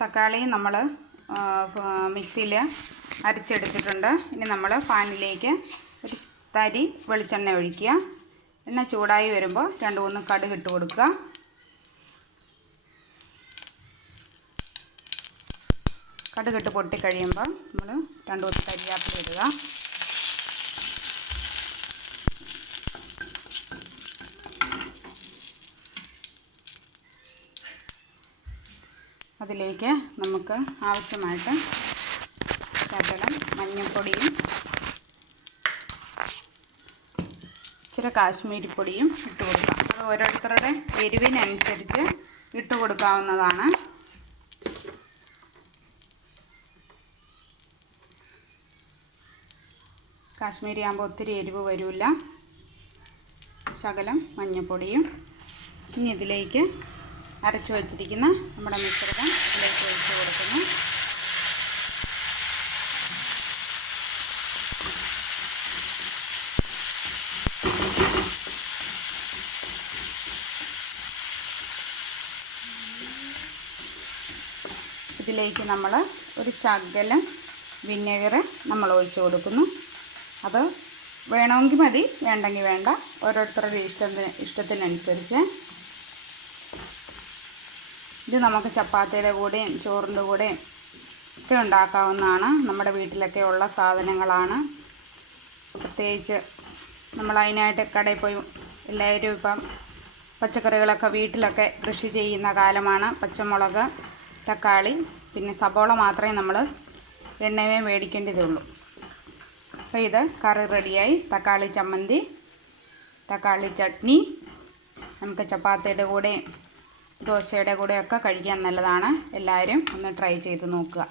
തക്കാളി നമ്മൾ മിക്സിയിൽ അരച്ചെടുത്തിട്ടുണ്ട്. ഇനി നമ്മൾ പാനിലേക്ക് ഒരു തരി വെളിച്ചെണ്ണ ഒഴിക്കുക. എണ്ണ ചൂടായി വരുമ്പോൾ 2-3 കടുക് ഇട്ട് കൊടുക്കുക. കടുകിട്ട് പൊട്ടിക്കഴിയുമ്പോൾ നമ്മൾ 2-3 കരിവേപ്പില ഇടുക. അതിലേക്ക് നമുക്ക് ആവശ്യമായിട്ട് ശകലം മഞ്ഞൾപ്പൊടിയും ഇച്ചിരി കാശ്മീരി പൊടിയും ഇട്ട് കൊടുക്കാം. അത് ഓരോരുത്തരുടെ എരിവിനനുസരിച്ച് ഇട്ട് കൊടുക്കാവുന്നതാണ്. കാശ്മീരി ആകുമ്പോൾ ഒത്തിരി എരിവ് വരില്ല. ശകലം മഞ്ഞൾപ്പൊടിയും. ഇനി ഇതിലേക്ക് അരച്ച് വച്ചിരിക്കുന്ന നമ്മുടെ മിശ്രിതം ഇതിലേക്ക് ഒഴിച്ച് കൊടുക്കുന്നു. ഇതിലേക്ക് നമ്മൾ ഒരു ശകലം വിനെഗർ നമ്മൾ ഒഴിച്ച് കൊടുക്കുന്നു. അത് വേണമെങ്കിൽ മതി, വേണ്ടെങ്കിൽ വേണ്ട, ഓരോരുത്തരുടെ ഇഷ്ടത്തിനനുസരിച്ച്. ഇത് നമുക്ക് ചപ്പാത്തിയുടെ കൂടെയും ചോറിൻ്റെ കൂടെയും ഒക്കെ ഉണ്ടാക്കാവുന്നതാണ്. നമ്മുടെ വീട്ടിലൊക്കെ ഉള്ള സാധനങ്ങളാണ്. പ്രത്യേകിച്ച് നമ്മൾ അതിനായിട്ട് കടയിൽ പോയി എല്ലാവരും ഇപ്പം പച്ചക്കറികളൊക്കെ വീട്ടിലൊക്കെ കൃഷി ചെയ്യുന്ന കാലമാണ്. പച്ചമുളക്, തക്കാളി, പിന്നെ സബോള മാത്രമേ നമ്മൾ എണ്ണയും മേടിക്കേണ്ടതേ ഉള്ളൂ. അപ്പോൾ ഇത് കറി റെഡിയായി. തക്കാളി ചമ്മന്തി, തക്കാളി ചട്നി നമുക്ക് ചപ്പാത്തിയുടെ കൂടെയും ദോശയുടെ കൂടെയൊക്കെ കഴിക്കാൻ നല്ലതാണ്. എല്ലാവരും ഒന്ന് ട്രൈ ചെയ്ത് നോക്കുക.